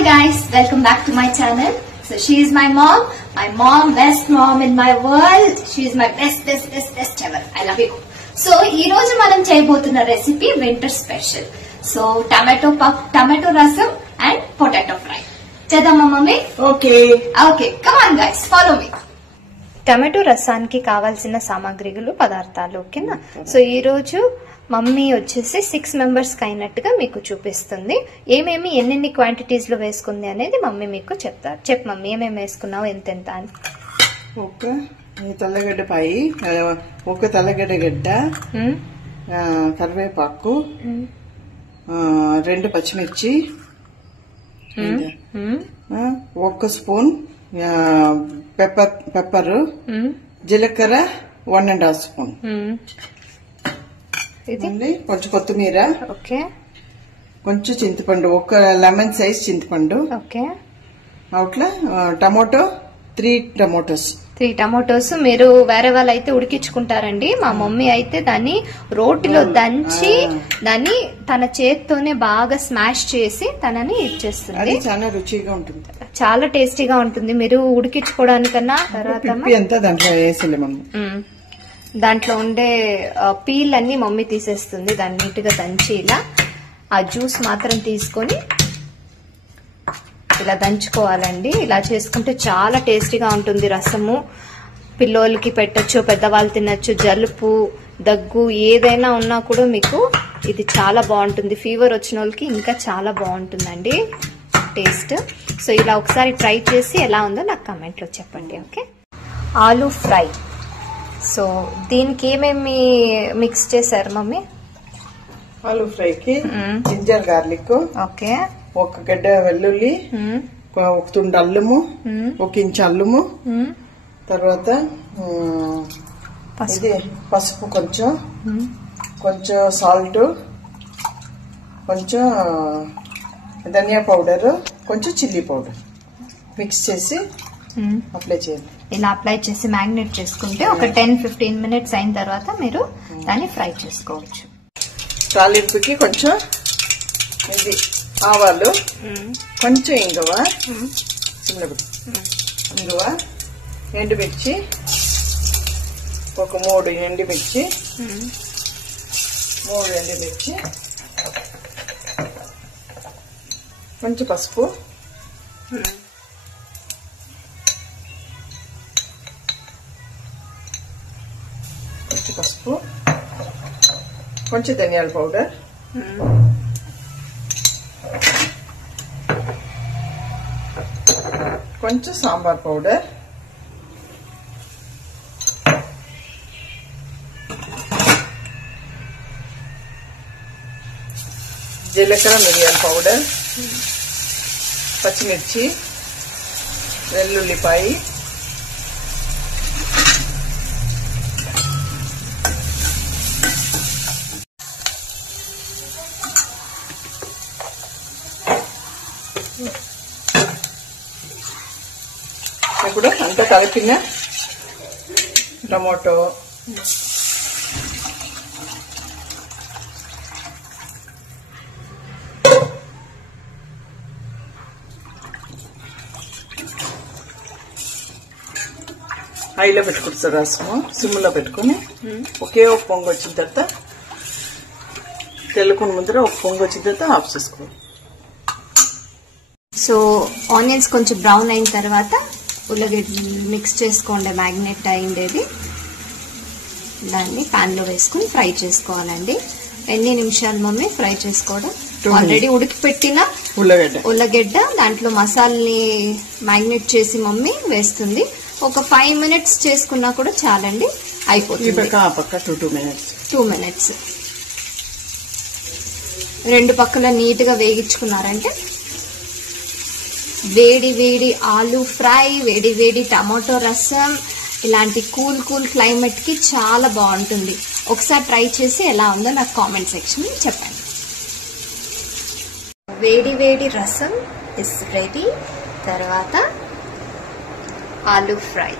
Hi guys, welcome back to my channel. So she is my mom, best mom in my world. She is my best ever. I love you. So ee roju manam cheyabotuna recipe winter special. So tomato rasam and potato fry. Chedama mummy? Okay, come on guys, follow me. Tomato రసానికి కావాల్సిన సామాగ్రిలు పదార్థాలు ఓకేనా. So ఈ రోజు mummy వచ్చేసి 6 members కి అయినట్టుగా మీకు చూపిస్తుంది. ఏమేమి ఎన్నెన్ని క్వాంటిటీస్ లో వేసుకుంది అనేది మమ్మీ మీకు చెప్తారు. చెప్పు మమ్మీ, ఏమేమి వేసుకున్నావు, ఎంత అని. ఒక తెల్లగడ్డ పాయి, ఒక తెల్లగడ్డ గడ్డ, కరివేపాకు, 2 పచ్చిమిర్చి, 1 స్పూన్ పెప్పర్, జీలకర్ర 1.5 స్పూన్, కొంచెం కొత్తిమీర, కొంచెం చింతపండు, 1 లెమన్ సైజ్ చింతపండు, అట్లా టమాటో 3 టమాటోస్. మీరు వేరే వాళ్ళు అయితే ఉడికించుకుంటారండి. మా మమ్మీ అయితే దాన్ని రోటిలో దంచి దాన్ని తన చేత్తోనే బాగా స్మాష్ చేసి తనని ఇచ్చేస్తుంది. చాలా రుచిగా ఉంటుంది, చాలా టేస్టీగా ఉంటుంది. మీరు ఉడికించుకోవడానికన్నా తర్వాత దాంట్లో ఉండే పీల్ అన్ని మమ్మీ తీసేస్తుంది. దాన్ని నీట్ గా దంచి ఇలా ఆ జ్యూస్ మాత్రం తీసుకొని ఇలా దంచుకోవాలండి. ఇలా చేసుకుంటే చాలా టేస్టీగా ఉంటుంది రసము. పిల్లోలకి పెట్టచ్చు, పెద్దవాళ్ళు తినచ్చు. జలుబు, దగ్గు ఏదైనా ఉన్నా కూడా మీకు ఇది చాలా బాగుంటుంది. ఫీవర్ వచ్చిన వాళ్ళకి ఇంకా చాలా బాగుంటుందండి టేస్ట్. సో ఇలా ఒకసారి ట్రై చేసి ఎలా ఉందో నాకు కామెంట్ లో చెప్పండి. Okay, aloo fry. సో దీనికి ఏమేమి మిక్స్ చేశారు మమ్మీ? ఆలూ ఫ్రైకి జింజర్ గార్లిక్, ఓకే, 1 గడ్డ వెల్లుల్లి, 1 తుండు అల్లము, 1 ఇంచు అల్లము, తర్వాత ఇది పసుపు, కొంచెం సాల్ట్, కొంచెం ధనియా పౌడర్, కొంచెం చిల్లీ పౌడర్ మిక్స్ చేసి అప్లై చేయాలి. ఇలా అప్లై చేసి మ్యాగ్నేట్ చేసుకుంటే ఒక 10-15 మినిట్స్ అయిన తర్వాత మీరు దాన్ని ఫ్రై చేసుకోవచ్చు. తాలింపుకి కొంచెం ఇది ఆవాలు, కొంచెం ఇంగువ, ఎండుమిర్చి, ఒక 3 ఎండుమిర్చి, కొంచెం పసుపు, కొంచెం ధనియాల పౌడర్, కొంచెం సాంబార్ పౌడర్, జీలకర్ర, మిరియాల పౌడర్, పచ్చిమిర్చి, వెల్లుల్లిపాయి, ఇప్పుడు అంతా కలిపిన టమాటో, హైలో పెట్టుకుంటారు రసము, సిమ్లో పెట్టుకుని ఒకే ఒక పొంగు వచ్చిన తర్వాత తెల్లుకుని ముందర ఒక పొంగు వచ్చిన తర్వాత ఆఫ్ చేసుకోవాలి. సో ఆనియన్స్ కొంచెం బ్రౌన్ అయిన తర్వాత ఉల్లగడ్డలు మిక్స్ చేసుకోండి. మ్యాగ్నేట్ అయిండేది దాన్ని పాన్ లో వేసుకుని ఫ్రై చేసుకోవాలండి. ఎన్ని నిమిషాలు మమ్మీ ఫ్రై చేసుకోవడం? ఆల్రెడీ ఉడికిపెట్టిన ఉల్లగడ్డ దాంట్లో మసాలాని మ్యాగ్నేట్ చేసి మమ్మీ వేస్తుంది. ఒక 5 మినిట్స్ చేసుకున్నా కూడా చాలండి, అయిపోతుంది. 2 మినిట్స్ 2 పక్కల నీట్ గా వేగించుకున్నారంటే వేడి వేడి ఆలూ ఫ్రై, వేడి వేడి టమాటో రసం ఇలాంటి కూల్ క్లైమేట్ కి చాలా బాగుంటుంది. ఒకసారి ట్రై చేసి ఎలా ఉందో నాకు కామెంట్ సెక్షన్ చెప్పండి. వేడి వేడి రసం ఇస్ రెడీ. తర్వాత ఆలూ ఫ్రై.